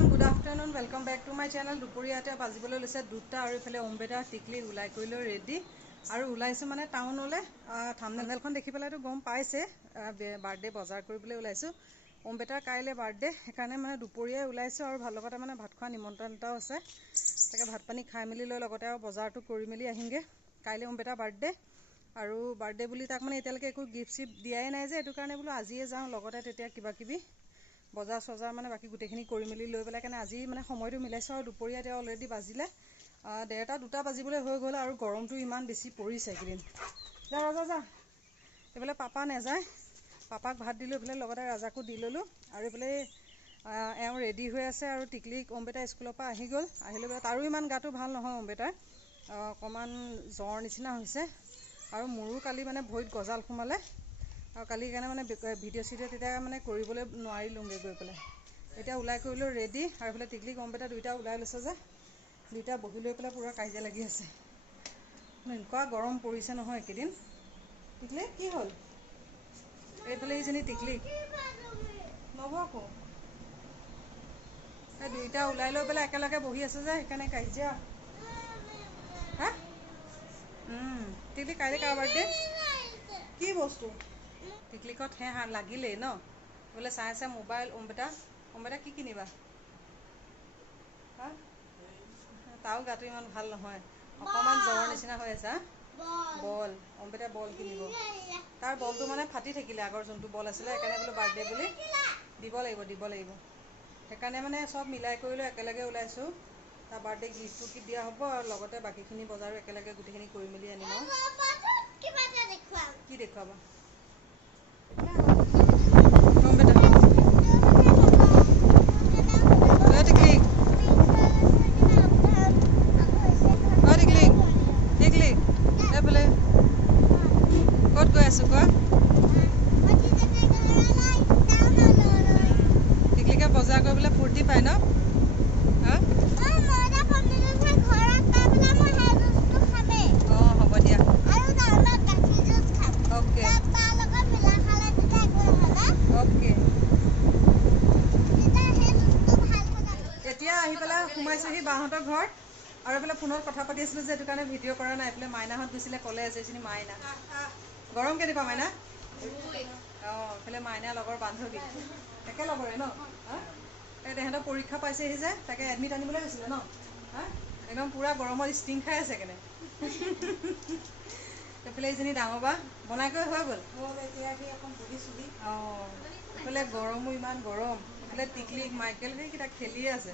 everyone, good afternoon. Welcome back to my channel. দুপৰীয়াতে বাজিবলৈ লৈছে দুটা আৰু ইফালে অম্বেটা টিকলি উলাই কৰিলো ৰেডি আৰু উলাইছো মানে টাউনলে থাম্বনেলখন দেখি পেলাইতো গম পাইছে বাৰ্থডে বজাৰ কৰিবলৈ উলাইছো অম্বেটাৰ কাইলে বাৰ্থডে সেইকাৰণে মানে দুপৰীয়া উলাইছো আৰু ভাল লগতে মানে ভাত খোৱা নিমন্ত্ৰণ এটাও আছে তাকে ভাত পানী খাই মেলি লৈ লগতে আৰু বজাৰটো কৰি মেলি আহিমগে কাইলে অম্বেটাৰ বাৰ্থডে আৰু বাৰ্থডে বুলি তাক মানে এতিয়ালৈকে একো গিফট সিপ দিয়াই নাই যে এটো কাৰণে বোলো আজিয়ে যাওঁ লগতে তেতিয়া কিবা কিবি বজাৰ সজাৰ মানে বাকি গুটেখিনি কৰি মেলি লৈ পেলাই কাৰণে আজি মানে সময়টো মিলাইছো আৰু দুপৰীয়া তে অলৰেডি বাজিলে 1:30 2টা বাজিবলৈ হৈ গ'ল আৰু গৰমটো ইমান বেছি পৰিছে কিদিন যা ৰাজা যা এবেলে পাপা নেযায় পাপাক ভাত দিলো এবেলে লগতে ৰাজাকো দি ললো আৰু এবেলে এও ৰেডি হৈ আছে আৰু টিকলিক অম্বেটা স্কুলৰ পৰা আহি গ'ল আহিলে তাৰো ইমান গাটো ভাল নহয় অম্বেটাৰ অকমান জ্বৰ নিচিনা হৈছে আৰু মোৰো কালি মানে ভৰিত গজাল খুমালে আৰু কালি কাৰণে মানে ভিডিও সিডিও তেতিয়া মানে কৰিবলৈ নোৱাৰিলুংগে গৈ পেলাই এটা উলাই কৰিলো ৰেডি আৰু ফলে টিকলি অম্বেটা দুইটা উলাই লৈছে যে দুইটা বহি লৈ পেলাই পুৰা কাজিয়া লাগি আছে এনেকুৱা গৰম পৰিছে নহয় একেদিন টিকলি কি হল এইফালে ইজনী টিকলি নবকো এই দুইটা উলাই লৈ পেলাই একেলগে বহি আছে যে সেইকাৰণে কাজিয়া হা টিকলি কাইলে কাৰ বাৰ্থডে কি বস্তু টিকলিকত হে লাগিলে ন বলে চাই আছে মোবাইল অম্বেটা কি কিনিবা হা তাও গাটো ইমান ভাল নহয় অকমান জ্বৰ নিচিনা হৈ আছে বল অম্বেটা বল কিনিব তাৰ বলটো মানে ফাটি থাকিলে আগৰ যোনটো বল আছিল একানে বলে বাৰ্থডে বুলি দিব লাগিব সেইকাৰণে মানে সব মিলাই কৰিলো একেলগে উলাইছো তাৰ বাৰ্থডে গিফটটো কি দিয়া হ'ব আৰু লগতে বাকিখিনি বজাৰো একেলগে গুটেখিনি কৰি মেলি আনিম কি দেখুৱাবা বজাৰ কৰিবলৈ ফূৰ্তি পায় ন হ'ব দিয়া অ'কে এতিয়া আহি পেলাই সোমাইছোহি বাহঁতৰ ঘৰত আৰু এফালে ফোনত কথা পাতি আছিলো যে এটো কাৰণে ভিডিঅ' কৰা নাই এফালে মাইনাহঁত গৈছিলে কলেজ এজনী মাইনা গৰম কেনেকুৱা মাইনা এফালে মাইনা লগৰ বান্ধৱী একে লগৰে ন তেহেঁতৰ পৰীক্ষা পাইছেহি যে তাকে এডমিট আনিবলৈ গৈছিলে ন একদম পুৰা গৰমত ষ্টিং খাই আছে কেনে এফালে এজনী ডাঙৰ বা বনাই কৰি হৈ গ'ল এফালে গৰমো ইমান গৰম এফালে টিকলি মাইকেল সেইকেইটা খেলিয়ে আছে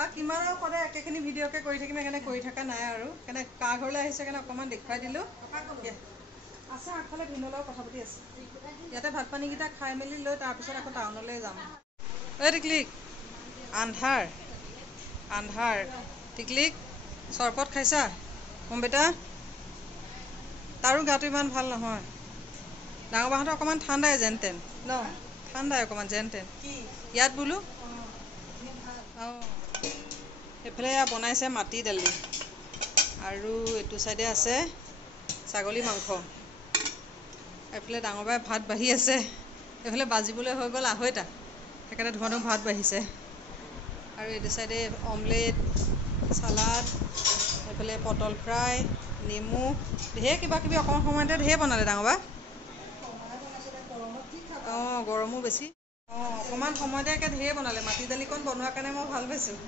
আৰু কিমান আৰু সদায় একেখিনি ভিডিঅ'কে কৰি থাকিম সেইকাৰণে কৰি থকা নাই আৰু কেনে কাৰ ঘৰলৈ আহিছে কাৰণে অকণমান দেখুৱাই দিলোঁ আছে আগফালে ভিনৰ লগত কথা পাতি আছে ইয়াতে ভাত পানীকেইটা খাই মেলি লৈ তাৰপিছত আকৌ টাউনলৈ যাম ঐ টিকলিক আন্ধাৰ টিকলিক চৰবত খাইছা অম্বেটা তাৰো গাটো ইমান ভাল নহয় ডাঙৰ বাহঁতৰ অকণমান ঠাণ্ডাই যেন তেন ন ঠাণ্ডাই অকণমান যেন তেন ইয়াত বোলো এইফালে বনাইছে মাটি দালি আৰু এইটো চাইডে আছে ছাগলী মাংস এইফালে ডাঙৰ বাই ভাত বাঢ়ি আছে এইফালে বাজিবলৈ হৈ গ'ল 2:30 সেইকাৰণে ধুমাধুম ভাত বাঢ়িছে আৰু এইটো চাইডে অমলেট সালাড এইফালে পটল ফ্ৰাই নেমু ঢেৰ কিবা কিবি অকণমান সময়তে ঢেৰ বনালে ডাঙৰ বা গৰমো বেছি অকণমান সময়তে একে ঢেৰ বনালে মাটি দালিকণ বনোৱাৰ কাৰণে মই ভাল পাইছোঁ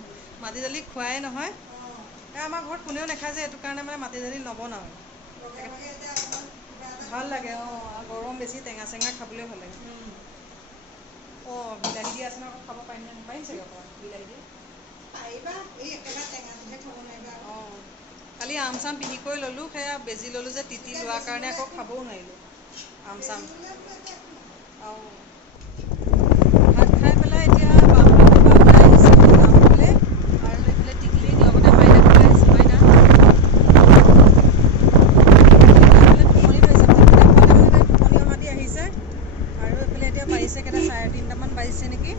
মাটি দালি খোৱাই নহয় আমাৰ ঘৰত কোনেও নাখায় যে এইটো কাৰণে মানে মাটি দালি নবনাওঁ ভাল লাগে গৰম বেছি টেঙা চেঙা খাবলৈ ভাল লাগে বিলাহী দি আছে নহয় খাব পাৰিম নে পাৰিম চাগে অকণমান বিলাহী দি কালি আম চাম পিনি কৰি ল'লোঁ সেয়া বেজি ল'লোঁ যে তিতি লোৱাৰ কাৰণে আকৌ খাবও নোৱাৰিলোঁ আম চাম ভাত খাই পেলাই এতিয়া আৰু এইফালে টিকলিক লগতে মাইনা আহিছে আৰু এইফালে এতিয়া বাজিছে কেইটা 3:30 মান বাজিছে নেকি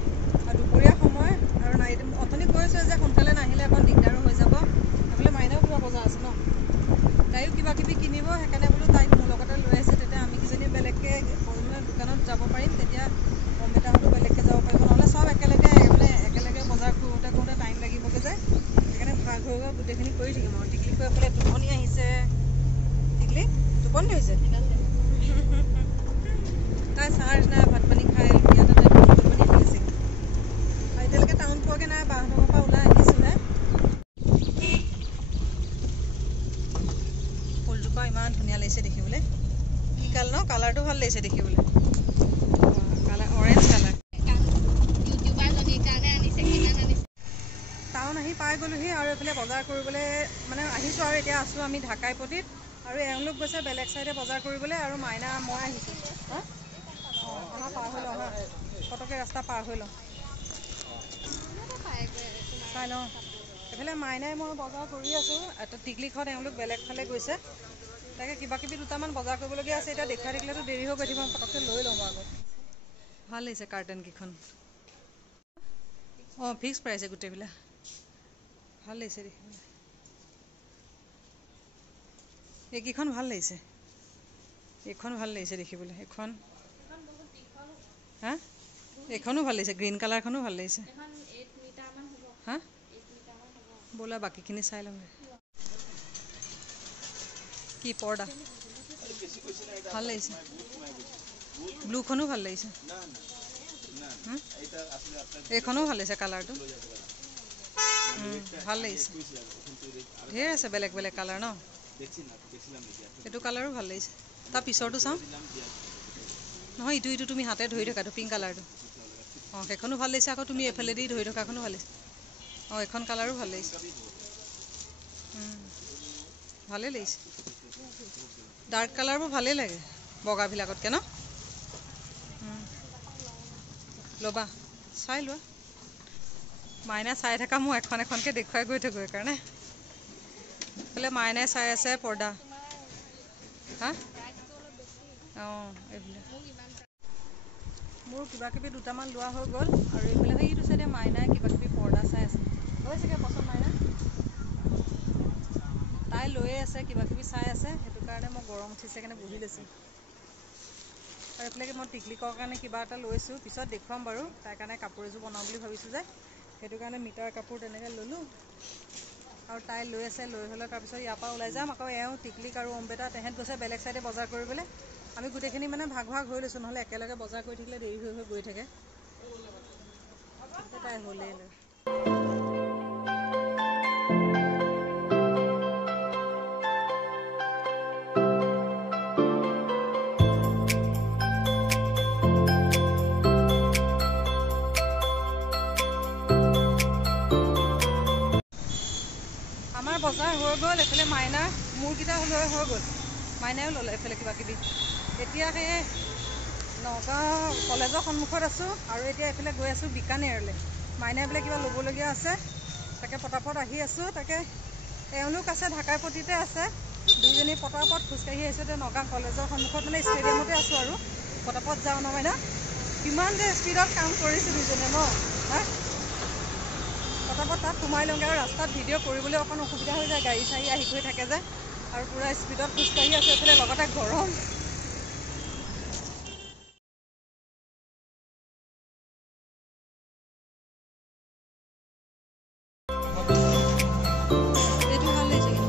আৰু দুপৰীয়া সময় আৰু নাই অথনি কৈছোঁ যে সোনকালে নাহিলে অকণ দিগদাৰো হৈ যাব এইফালে মাইনাও কিবা বজাৰ আছে ন তাইও কিবা কিবি কিনিব সেইকাৰণে বোলো তাইক মোৰ লগতে লৈ আহিছে তেতিয়া আমি কিজনী বেলেগকৈ দোকানত যাব পাৰিম তেতিয়া গোটেইখিনি কৰি থাকিম আৰু টিকলি কৈ এফালে টোপনি আহিছে টিকলি টোপনি হৈছে তাই চাৰ্জ নাই ভাত পানী খাই ইয়াতে তাই টোপনি আহিছে এতিয়ালৈকে টাউন পোৱাকৈ নাই বাহঁতৰ পৰা ওলাই আহিছোঁহে ফুলজোপা ইমান ধুনীয়া লাগিছে দেখিবলৈ কি কাল ন কালাৰটো ভাল লাগিছে দেখিবলৈ কালাৰ অৰেঞ্জ কালাৰ টাউন আহি পাই গ'লোহি আৰু এইফালে বজাৰ কৰিবলৈ মানে আহিছোঁ আৰু এতিয়া আছোঁ আমি ঢাকাইপতিত আৰু এওঁলোক গৈছে বেলেগ চাইডে বজাৰ কৰিবলৈ আৰু মাইনা মই আহিছোঁ অঁ আমাৰ পাৰ হৈ লওঁ হা পটককৈ ৰাস্তা পাৰ হৈ লওঁ চাই লওঁ এইফালে মাইনাই মই বজাৰ কৰি আছোঁ এটা টিকলিখন এওঁলোক বেলেগ ফালে গৈছে তাকে কিবা কিবি দুটামান বজাৰ কৰিবলগীয়া আছে এতিয়া দেখুৱাই থাকিলেতো দেৰি হৈ গৈ থাকিব পটককৈ লৈ লওঁ বাৰু ভাল লাগিছে কাৰ্টেনকেইখন অঁ ফিক্স প্ৰাইছে গোটেইবিলাক ভাল লাগিছে দেখিবলৈ এইকেইখন ভাল লাগিছে এইখন ভাল লাগিছে দেখিবলৈ এইখন হা এইখনো ভাল লাগিছে গ্ৰীণ কালাৰখনো ভাল লাগিছে হা ব'লা বাকীখিনি চাই ল'মগৈ কি পৰ্দা ভাল লাগিছে ব্লুখনো ভাল লাগিছে এইখনো ভাল লাগিছে কালাৰটো ভাল লাগিছে ঢেৰ আছে বেলেগ বেলেগ কালাৰ ন এইটো কালাৰো ভাল লাগিছে তাৰ পিছৰটো চাওঁ নহয় ইটো তুমি হাতে ধৰি থকাটো পিংক কালাৰটো অঁ সেইখনো ভাল লাগিছে আকৌ তুমি এইফালেদি ধৰি থকাখনো ভাল লাগিছে অঁ এইখন কালাৰো ভাল লাগিছে ভালেই লাগিছে ডাৰ্ক কালাৰবোৰ ভালেই লাগে বগাবিলাকতকৈ ন ল'বা চাই লোৱা মাইনা চাই থকা মই এখন এখনকৈ দেখুৱাই গৈ থাকোঁ সেইকাৰণে বোলে মাইনাই চাই আছে পৰ্দা হা অঁ এইবিলাক মোৰ কিবা কিবি দুটামান লোৱা হৈ গ'ল আৰু এইফালে সেইটো চাইডে মাইনাই কিবা কিবি পৰ্দা চাই আছে হৈছেগৈ পচন্দ মাইনা তাই লৈয়ে আছে কিবা কিবি চাই আছে সেইটো কাৰণে মই গৰম উঠিছে কাৰণে বহি লৈছোঁ আৰু এইফালে মই টিকলিকৰ কাৰণে কিবা এটা লৈছোঁ পিছত দেখুৱাম বাৰু তাইৰ কাৰণে কাপোৰ এযোৰ বনাওঁ বুলি ভাবিছোঁ যে সেইটো কাৰণে মিটাৰ কাপোৰ তেনেকৈ ল'লোঁ আৰু তাই লৈ আছে লৈ হ'লে তাৰপিছত ইয়াৰ পৰা ওলাই যাম আকৌ এওঁ টিকলিক আৰু অম্বেতা তেহেঁত গৈছে বেলেগ চাইডে বজাৰ কৰিবলৈ আমি গোটেইখিনি মানে ভাগ ভাগ হৈ লৈছোঁ নহ'লে একেলগে বজাৰ কৰি থাকিলে দেৰি হৈ গৈ থাকে তাই হ'লেই লৈ আমাৰ বজাৰ হৈ গ'ল এইফালে মাইনাৰ মূৰকেইটা লৈ হৈ গ'ল মাইনায়ো ল'লে এইফালে কিবা কিবি এতিয়া সেই নগাঁও কলেজৰ সন্মুখত আছোঁ আৰু এতিয়া এইফালে গৈ আছোঁ বিকানেৰলৈ মাইনাই বোলে কিবা ল'বলগীয়া আছে তাকে পটাপট আহি আছোঁ তাকে এওঁলোক আছে ঢাকাইপতিতে আছে দুইজনী পটাপট খোজকাঢ়ি আহিছোঁ এতিয়া নগাঁও কলেজৰ সন্মুখত মানে ষ্টেডিয়ামতে আছোঁ আৰু পটাপট যাওঁ ন মাইনা কিমান যে স্পীডত কাম কৰিছোঁ দুইজনে ন হা পটাপট তাত সোমাই লওঁগৈ আৰু ৰাস্তাত ভিডিঅ' কৰিবলৈ অকণ অসুবিধা হৈ যায় গাড়ী চাড়ী আহি গৈ থাকে যে আৰু পূৰা স্পীডত খোজকাঢ়ি আছে এইফালে লগতে গৰম এইটো ভাল লাগিছে কিন্তু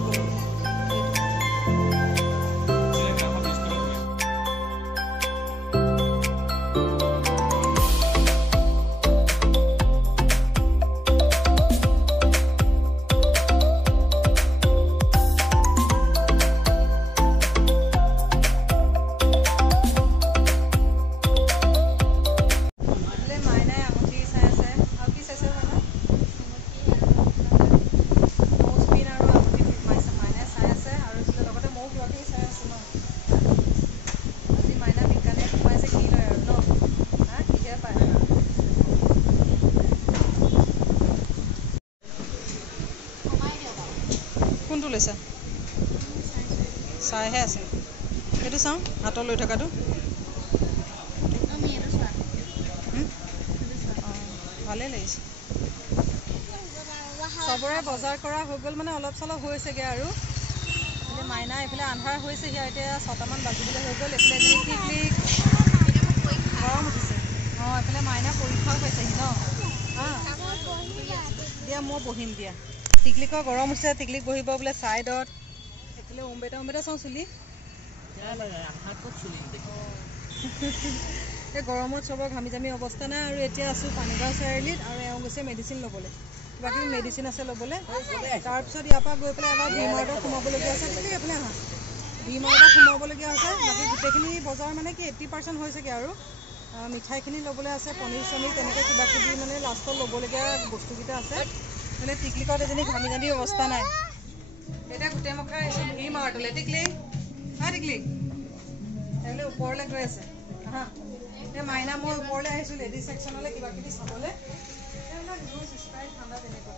কোনটো লৈছা চাইহে আছে এইটো চাওঁ হাতত লৈ থকাটো ভালেই লাগিছে চবৰে বজাৰ কৰা হৈ গ'ল মানে অলপ চলপ হৈছেগৈ আৰু এইফালে মাইনা এইফালে আন্ধাৰ হৈছেহি আৰু এতিয়া 6টামান বাজিবলৈ হৈ গ'ল এইফালে টিকলি গৰম উঠিছে অঁ এইফালে মাইনা পৰীক্ষাও হৈছেহি ন দিয়া মই বহিম দিয়া টিকলিকৰ গৰম হৈছে টিকলিক বহিব বোলে ছাইডত এইফালে অম্বেটা চাওঁ চুলি এই গৰমত চবৰ ঘামি জামি অৱস্থা নাই আৰু এতিয়া আছোঁ পানীগাঁও চাৰিআলিত আৰু এওঁ গৈছে মেডিচিন ল'বলৈ কিবা কিবি মেডিচিন আছে ল'বলৈ তাৰপিছত ইয়াৰ পৰা গৈ পেলাই এবাৰ ভি মাৰ্টত সোমাবলগীয়া আছে টিকলি এইফালে আহা ভি মাৰ্টত সোমাবলগীয়া আছে বাকী গোটেইখিনি বজাৰ মানে কি 80% হৈছেগৈ আৰু মিঠাইখিনি ল'বলৈ আছে পনীৰ চনীৰ তেনেকৈ কিবা কিবি মানে লাষ্টত ল'বলগীয়া বস্তুকেইটা আছে মানে টিকলিকত এজনী ঘামি জামি অৱস্থা নাই এতিয়া গোটেই মখাই আহিছোঁ ভি মাৰ্টলৈ টিকলি হা টিকলি এইফালে ওপৰলৈ গৈ আছে হা এতিয়া মাইনা মই ওপৰলৈ আহিছোঁ লেডিজ ছেকশ্যনলৈ কিবা কিবি চাবলৈ এইবিলাক জুচ স্প্ৰাইট ঠাণ্ডা তেনেকুৱা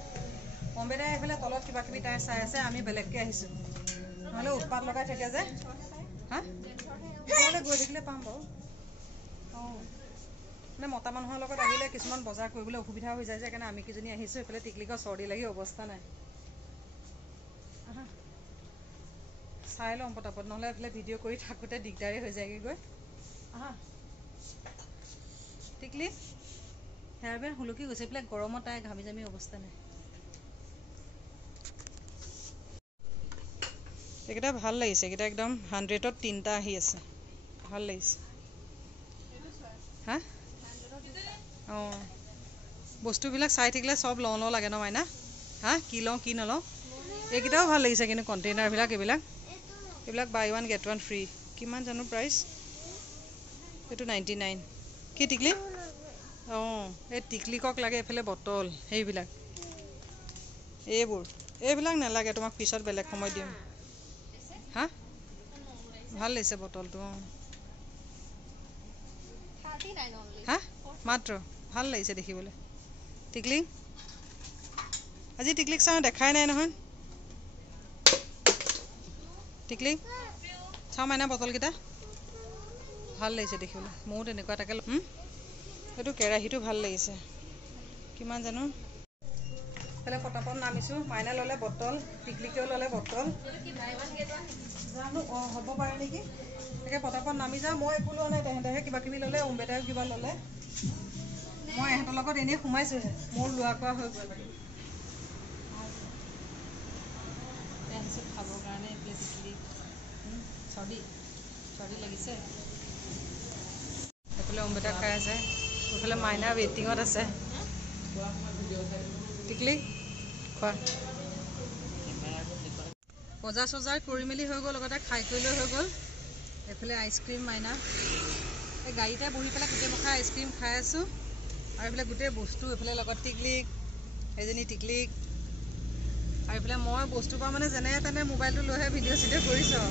অম্বেদাই এইফালে তলত কিবা কিবি তাই চাই আছে আমি বেলেগকৈ আহিছোঁ নহ'লে উৎপাত লগাই থাকে যে হা ওপৰলৈ গৈ থাকিলে পাম বাৰু অঁ মানে মতা মানুহৰ লগত আহিলে কিছুমান বজাৰ কৰিবলৈ অসুবিধা হৈ যায় যে সেইকাৰণে আমি কেইজনী আহিছোঁ এইফালে টিকলিকৰ চৰ্দি লাগি অৱস্থা নাই চাই লওঁ পটাপট নহ'লে এইফালে ভিডিঅ' কৰি থাকোঁতে দিগদাৰী হৈ যায়গৈ গৈ আহা টিকলি হেয়াৰ বেণ্ড হুলকি গৈছে এইবিলাক গৰমত তাই ঘামি জামি অৱস্থা নাই এইকেইটা ভাল লাগিছে এইকেইটা একদম 100ত 3টা আহি আছে ভাল লাগিছে হা অঁ বস্তুবিলাক চাই থাকিলে চব লওঁ লাগে ন মাইনা হা কি লওঁ কি নলওঁ এইকেইটাও ভাল লাগিছে কিন্তু কণ্টেইনাৰবিলাক এইবিলাক বাই 1 get 1 ফ্ৰী কিমান জানো প্ৰাইচ এইটো 99 কি টিকলি অঁ এই টিকলিকক লাগে এইফালে বটল সেইবিলাক এইবিলাক নালাগে তোমাক পিছত বেলেগ সময় দিম হা ভাল লাগিছে বটলটো অঁ হা মাত্ৰ ভাল লাগিছে দেখিবলৈ টিকলি আজি টিকলিক চাওঁ দেখাই নাই নহয় টিকলি চাওঁ মাইনা বটলকেইটা ভাল লাগিছে দেখিবলৈ ময়ো তেনেকুৱা তাকে এইটো কেৰাহীটো ভাল লাগিছে কিমান জানো এইফালে পটাপট নামিছোঁ মাইনা ল'লে বটল টিকলিকেও ল'লে বটল জানো অঁ হ'ব পাৰে নেকি তাকে পটাপট নামি যাওঁ মই একো লোৱা নাই তেহেঁতেহে কিবা কিবি ল'লে অম্বেদায়ো কিবা ল'লে মই এহঁতৰ লগত এনেই সোমাইছোঁহে মোৰ লোৱা কোৱা হৈ গ'ল আহিছোঁ খাবৰ কাৰণে এইফালে টিকলি চৰ্দি লাগিছে এইফালে অম্বেদা খাই আছে এইফালে মাইনা ৱেটিঙত আছে টিকলি খোৱা বজাৰ চজাৰ কৰি মেলি হৈ গ'ল লগতে খাই কৰি লৈ হৈ গ'ল এইফালে আইচক্ৰীম মাইনা এই গাড়ীতে বহি পেলাই গোটেই মখাই আইচক্ৰীম খাই আছোঁ আৰু এইফালে গোটেই বস্তু এইফালে লগত টিকলিক এজনী টিকলিক আৰু এইফালে মই বস্তু পৰা মানে যেনে তেনে মোবাইলটো লৈহে ভিডিঅ' চিডিঅ' কৰিছোঁ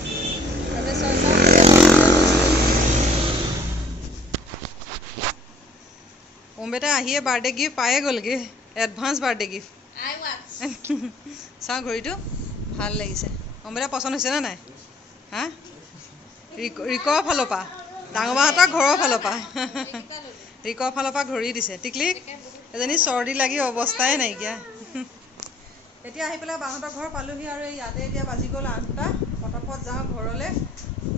অম্বেদাই আহিয়ে বাৰ্থডে গিফ্ট পায়ে গ'লগৈ এডভান্স বাৰ্থডে গিফ্ট চাওঁ ঘড়ীটো ভাল লাগিছে অম্বেদা পচন্দ হৈছেনে নাই হা ৰিকৰ ফালৰ পৰা ডাঙৰ মাহঁতৰ ঘৰৰ ফালৰ পৰা ৰিকৰ ফালৰ পৰা ঘড়ী দিছে টিকলিক এজনী চৰ্দি লাগি অৱস্থাই নাইকিয়া এতিয়া আহি পেলাই বাহঁতৰ ঘৰ পালোহি আৰু ইয়াতে এতিয়া বাজি গ'ল 8টা পটাপট যাওঁ ঘৰলৈ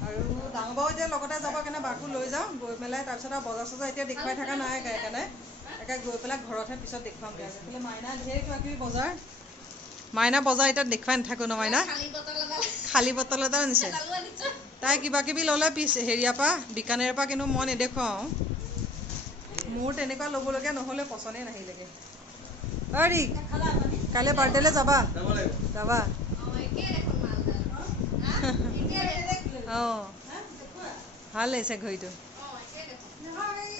আৰু ডাঙৰ বাও এতিয়া লগতে যাব কাৰণে বাকো লৈ যাওঁ গৈ পেলাই তাৰপিছত আৰু বজাৰ চজাৰ এতিয়া দেখুৱাই থকা নাই সেইকাৰণে একে গৈ পেলাই ঘৰতহে পিছত দেখুৱামগৈ এইফালে মাইনা ঢেৰ কিবা কিবি বজাৰ মাইনা বজাৰ এতিয়া দেখুৱাই নাথাকোঁ ন মাইনা খালী বটল এটা আনিছে তাই কিবা কিবি ল'লে হেৰিয়াৰ পৰা বিকানেৰৰ পৰা কিন্তু মই নেদেখুৱাওঁ মোৰ তেনেকুৱা ল'বলগীয়া নহ'লে পচন্দেই নাহিলেগৈ অৰি কাইলৈ বাৰ্থডেলৈ যাবা অঁ ভাল লাগিছে ঘড়ীটো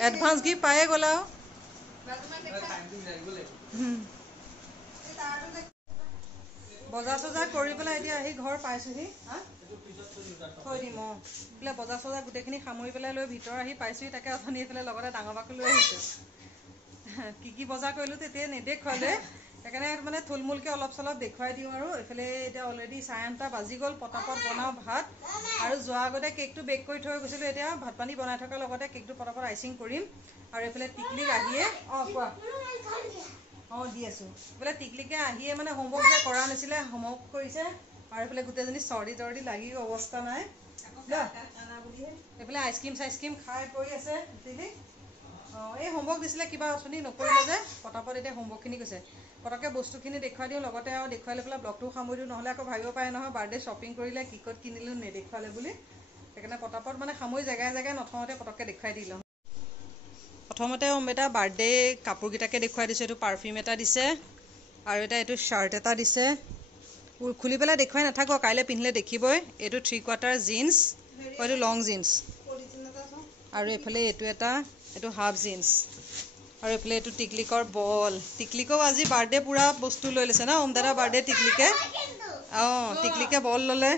এডভান্স গিফ্ট পায়ে গ'ল আৰু বজাৰ চজাৰ কৰি পেলাই এতিয়া আহি ঘৰ পাইছোঁহি থৈ দিম অঁ বোলে বজাৰ চজাৰ গোটেইখিনি সামৰি পেলাই লৈ ভিতৰ আহি পাইছোঁহি তাকে অথনি এইফালে লগতে ডাঙৰ বাকো লৈ আহিছোঁ কি বজাৰ কৰিলোঁ তেতিয়া নেদেখুৱালে সেইকাৰণে মানে থুলমূলকৈ অলপ চলপ দেখুৱাই দিওঁ আৰু এইফালে এতিয়া অলৰেডি 9:30 বাজি গ'ল পটাপট বনাওঁ ভাত আৰু যোৱাৰ আগতে কেকটো বেক কৰি থৈ গৈছিলোঁ এতিয়া ভাত পানী বনাই থকাৰ লগতে কেকটো পটাপট আইচিং কৰিম আৰু এইফালে টিকলিক আহিয়ে অঁ কোৱা অঁ দি আছোঁ এইফালে টিকলিকে আহিয়ে মানে হোমৱৰ্ক যে কৰা নাছিলে হোমৱৰ্ক কৰিছে আৰু এইফালে গোটেইজনী চৰ্দি তৰ্দি লাগি অৱস্থা নাই এইফালে আইচক্ৰীম চাইচক্ৰীম খাই কৰি আছে টিকলিক এই হোমৱৰ্ক দিছিলে কিবা অথনি নকৰিলে যে পটাপট এতিয়া হোমৱৰ্কখিনি কৈছে পটককৈ বস্তুখিনি দেখুৱাই দিওঁ লগতে আৰু দেখুৱাই লৈ পেলাই ব্লগটো সামৰি দিওঁ নহ'লে আকৌ ভাবিব পাৰে নহয় বাৰ্থডে শ্বপিং কৰিলে কি ক'ত কিনিলোঁ নেদেখুৱালে বুলি সেইকাৰণে পটাপট মানে সামৰি জেগাই জেগাই নথওঁতে পটককৈ দেখুৱাই দি লওঁ প্ৰথমতে অম্বেতা বাৰ্থডে কাপোৰকেইটাকে দেখুৱাই দিছোঁ এইটো পাৰফিউম এটা দিছে আৰু এটা এইটো শ্বাৰ্ট এটা দিছে খুলি পেলাই দেখুৱাই নাথাকো কাইলৈ পিন্ধিলে দেখিবই এইটো 3/4 জিন্স এইটো লং জিন্স আৰু এইফালে এইটো এটা এইটো হাফ জিন্স আৰু এইফালে এইটো টিকলিকৰ বল টিকলিকেও আজি বাৰ্থডে পুৰা বস্তু লৈ লৈছে ন অম্বেতাৰ বাৰ্থডে টিকলিকে টিকলিকে বল ল'লে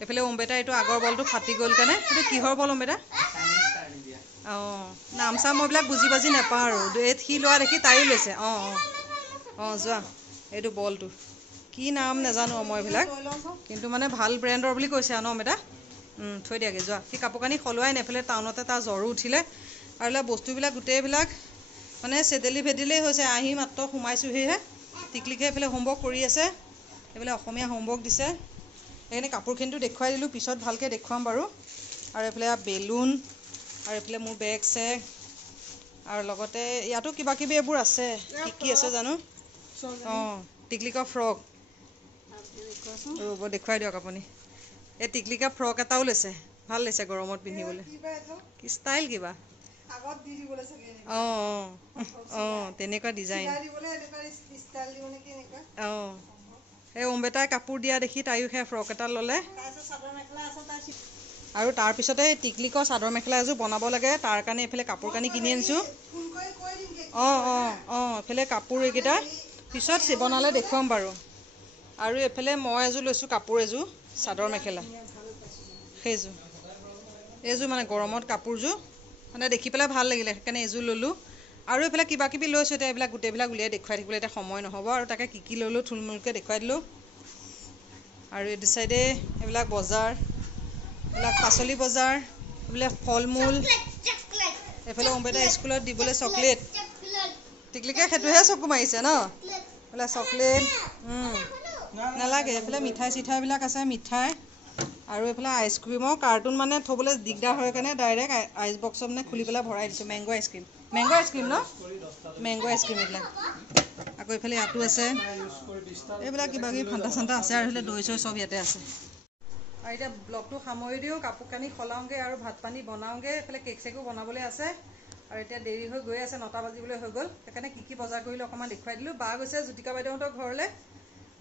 এইফালে অম্বেতা এইটো আগৰ বলটো ফাটি গ'ল কাৰণে এইটো কিহৰ বল অম্বেতা নাম চাম মই এইবিলাক বুজি বাজি নাপাওঁ আৰু সি লোৱা দেখি তাইও লৈছে যোৱা এইটো বলটো কি নাম নাজানো মই এইবিলাক কিন্তু মানে ভাল ব্ৰেণ্ডৰ বুলি কৈছে আৰু ন অম্বেতা থৈ দিয়াগৈ যোৱা সি কাপোৰ কানি সলোৱাই নাই এইফালে টাউনতে তাৰ জ্বৰো উঠিলে আৰু এইবিলাক বস্তুবিলাক গোটেইবিলাক মানে চেদেলি ভেদিলেই হৈছে আহি মাত্ৰ সোমাইছোহিহে টিকলিকে এইফালে হোমৱৰ্ক কৰি আছে এইফালে অসমীয়া হোমৱৰ্ক দিছে সেইকাৰণে কাপোৰখিনিটো দেখুৱাই দিলোঁ পিছত ভালকৈ দেখুৱাম বাৰু আৰু এইফালে বেলুন আৰু এইফালে মোৰ বেগ চেগ আৰু লগতে ইয়াতো কিবা কিবি এইবোৰ আছে কি আছে জানো টিকলিকৰ ফ্ৰক ৰ'ব দেখুৱাই দিয়ক আপুনি এই টিকলিকা ফ্ৰক এটাও লৈছে ভাল লৈছে গৰমত পিন্ধিবলৈ কি ষ্টাইল কিবা তেনেকুৱা ডিজাইন সেই অম্বেতাই কাপোৰ দিয়া দেখি তাইও সেই ফ্ৰক এটা ল'লে আৰু তাৰপিছতে টিকলিকৰ চাদৰ মেখেলা এযোৰ বনাব লাগে তাৰ কাৰণে এইফালে কাপোৰ কানি কিনি আনিছোঁ এইফালে কাপোৰ এইকেইটা পিছত বনালে দেখুৱাম বাৰু আৰু এইফালে মই এযোৰ লৈছোঁ কাপোৰ এযোৰ চাদৰ মেখেলা সেইযোৰ এইযোৰ মানে গৰমত কাপোৰযোৰ মানে দেখি পেলাই ভাল লাগিলে সেইকাৰণে এইযোৰ ল'লোঁ আৰু এইফালে কিবা কিবি লৈছোঁ এতিয়া এইবিলাক গোটেইবিলাক উলিয়াই দেখুৱাই থাকিবলৈ এতিয়া সময় নহ'ব আৰু তাকে কি ল'লোঁ থুলমূলকৈ দেখুৱাই দিলোঁ আৰু এইটো চাইডে এইবিলাক বজাৰ এইবিলাক পাচলি বজাৰ এইবিলাক ফল মূল এইফালে অম্বেতা স্কুলত দিবলৈ চকলেট টিকলিকে সেইটোহে চকু মাৰিছে ন এইফালে চকলেট নালাগে এইফালে মিঠাই চিঠাইবিলাক আছে মিঠাই আৰু এইফালে আইচক্ৰীমৰ কাৰ্টুন মানে থ'বলৈ দিগদাৰ হয় কাৰণে ডাইৰেক্ট আইচ বক্সত মানে খুলি পেলাই ভৰাই দিছোঁ মেংগ' আইচক্ৰীম ন মেংগ' আইচক্ৰীম এইবিলাক আকৌ এইফালে ইয়াতো আছে এইবিলাক কিবা কিবি ফাণ্টা চাণ্টা আছে আৰু এইফালে দৈ চৈ চব ইয়াতে আছে আৰু এতিয়া ব্লগটো সামৰি দিওঁ কাপোৰ কানি সলাওঁগৈ আৰু ভাত পানী বনাওঁগৈ এইফালে কেক চেকো বনাবলৈ আছে আৰু এতিয়া দেৰি হৈ গৈ আছে 9টা বাজিবলৈ হৈ গ'ল সেইকাৰণে কি বজাৰ কৰিলোঁ অকণমান দেখুৱাই দিলোঁ বা গৈছে জ্যোতিকা বাইদেউহঁতৰ ঘৰলৈ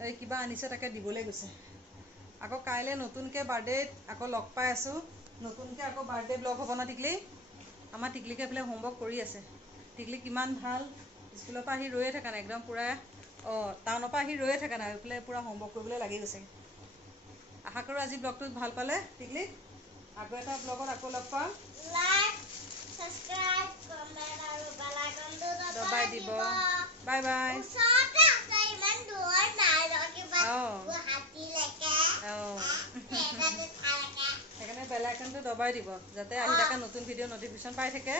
এই কিবা আনিছে তাকে দিবলৈ গৈছে আকৌ কাইলৈ নতুনকৈ বাৰ্থডেত আকৌ লগ পাই আছোঁ নতুনকৈ আকৌ বাৰ্থডে ব্লগ হ'ব ন টিকলি আমাৰ টিকলিকে এইফালে হোমৱৰ্ক কৰি আছে টিকলি কিমান ভাল স্কুলৰ পৰা আহি ৰৈয়ে থকা নাই একদম পূৰা টাউনৰ পৰা আহি ৰৈয়ে থকা নাই এইফালে পূৰা হোমৱৰ্ক কৰিবলৈ লাগি গৈছে আশা কৰোঁ আজি ব্লগটো ভাল পালে টিকলি আকৌ এটা ব্লগত আকৌ লগ পাম দবাই দিব বাই বাই সেইকাৰণে বেল আইকনটো দবাই দিব যাতে আহি থাকে নতুন ভিডিঅ' নটিফিকেশ্যন পাই থাকে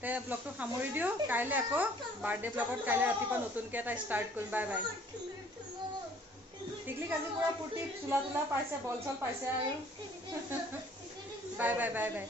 তে ব্লগটো সামৰি দিওঁ কাইলৈ আকৌ বাৰ্থডে ব্লগত কাইলৈ ৰাতিপুৱা নতুনকৈ এটা ষ্টাৰ্ট কৰিম বাই বাই টিকলিক আজি পূৰা ফূৰ্তি চোলা তোলা পাইছে বল চল পাইছে আৰু বাই বাই বাই বাই